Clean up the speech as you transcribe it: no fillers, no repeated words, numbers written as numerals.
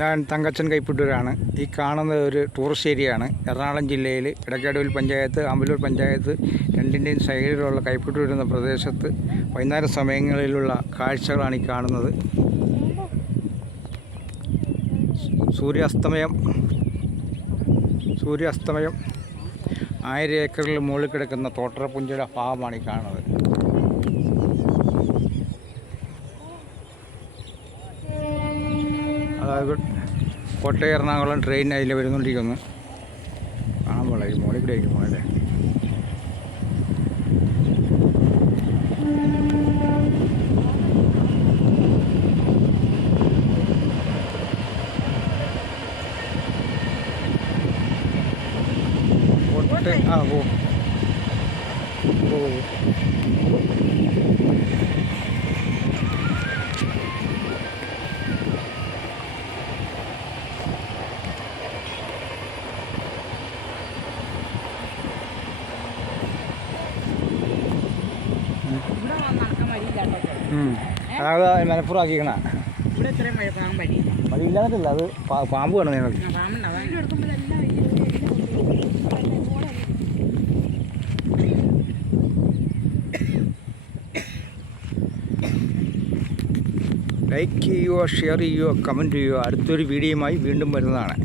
ഞാൻ തങ്കച്ചൻ കൈപ്പറ്റൂരാണ്. ഈ കാണുന്നത് ഒരു ടൂറിസ്റ്റ് ഏരിയയാണ്. എറണാകുളം ജില്ലയിൽ ഇടയ്ക്കാടൂർ പഞ്ചായത്ത്, ആമ്പല്ലൂർ പഞ്ചായത്ത് രണ്ടിൻ്റെയും സൈഡിലുള്ള കൈപ്പറ്റൂർ എന്ന പ്രദേശത്ത് വൈകുന്നേര സമയങ്ങളിലുള്ള കാഴ്ചകളാണ് ഈ കാണുന്നത്. സൂര്യാസ്തമയം 1000 ഏക്കറിൽ മുകളിൽ കിടക്കുന്ന തോട്ടറപ്പുഞ്ചയുടെ ഭാഗമാണ് ഈ കാണുന്നത്. അതായത് കോട്ടയം എറണാകുളം ട്രെയിൻ അതിൽ വരുന്നുണ്ടിരിക്കുന്നു. കാണാൻ പോലെ മുകളിൽ കൂടെ ആയിരിക്കും പോകണല്ലേ. അതായത് മലപ്പുറം ആക്കിക്കണ വഴിയില്ലാന്നിട്ടില്ല. അത് പാമ്പ് വേണം നിങ്ങൾക്ക്. ലൈക്ക് ചെയ്യുക, ഷെയർ ചെയ്യുക, കമൻറ്റ് ചെയ്യുക. അടുത്തൊരു വീഡിയോയുമായി വീണ്ടും വരുന്നതാണ്.